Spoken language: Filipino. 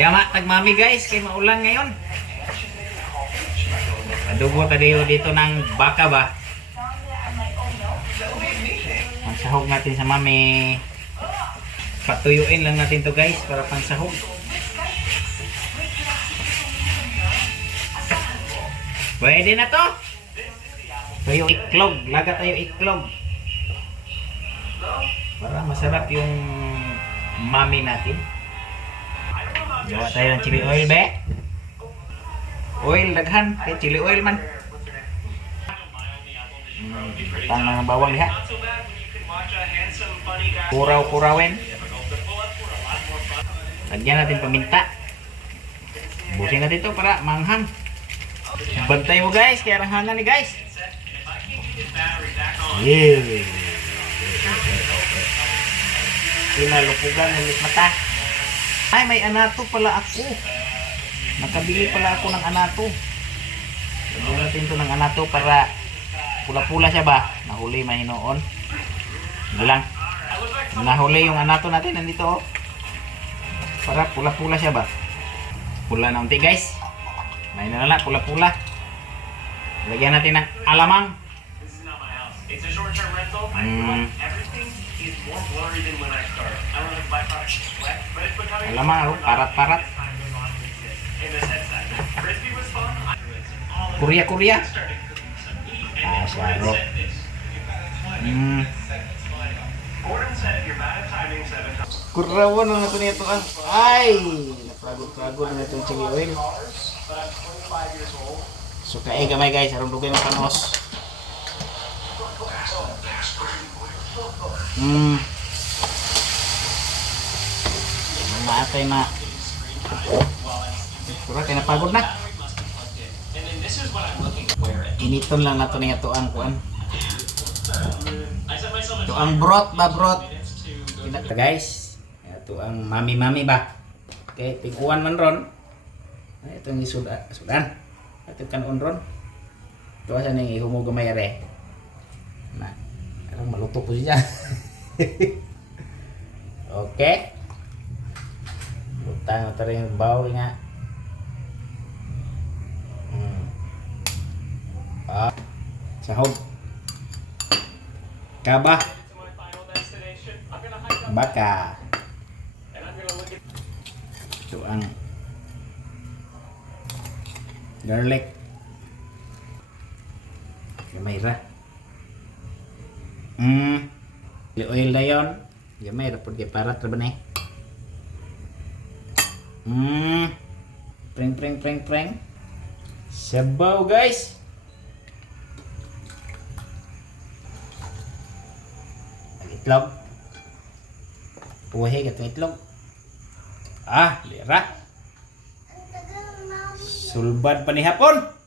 Gama tagmami guys, kay maulan ngayon. Adobo tayo dito ng baka ba. Ang sahog natin sa mami. Patuyuin lang natin to guys para pang sahog. Pwede na to. Tuyo iklog, laga tayo iklog. Para masarap yung mami natin. Gawa tayo ng chili oil, be. Oil, daghan. Kaya chili oil man. Tang ng bawang diha. Kuraw-kurawin. Lagyan natin paminta. Busin natin ito para manghang. Bantay mo guys, kaya ranghangan ni guys. Yeah. Pinalupugan ng mata. Ay, may anato pala ako. Nakabili pala ako ng anato. Lagyan natin ito ng anato para pula-pula siya ba? Nahuli mahinoon. Ano lang. Nahuli yung anato natin nandito oh. Para pula-pula siya ba? Pula na unti guys. May na lang, pula-pula. Lagyan natin ng alamang. Alamang, parat-parat. Korea. Ah, sarap. Kurawan na ito nito ang ay napragod na itong chili oil. So kaya gamay guys, harong dugay ng panos. Maatay na. Pura kaya napagod na. Initon lang nato niya to ang kuan. Ito ang broth ba broth. Ito guys. Ito ang mami ba. Okay, tiguan man ron. Ito ang sudan. Ito kan ron. Ito asa ning ihumog gamay are. Na. Karang maluto po siya. Okay. Butang ito rin yung bowl nga. Sahog. Kaba. Baka. Ito ang garlic. Gamay ra. Oil na yun. Gamay ra po kay parat ra ba na Preng. Sabaw guys. Itlog. Puhe gatong itlog. Ah, lira. Sulbad pa ni hapon.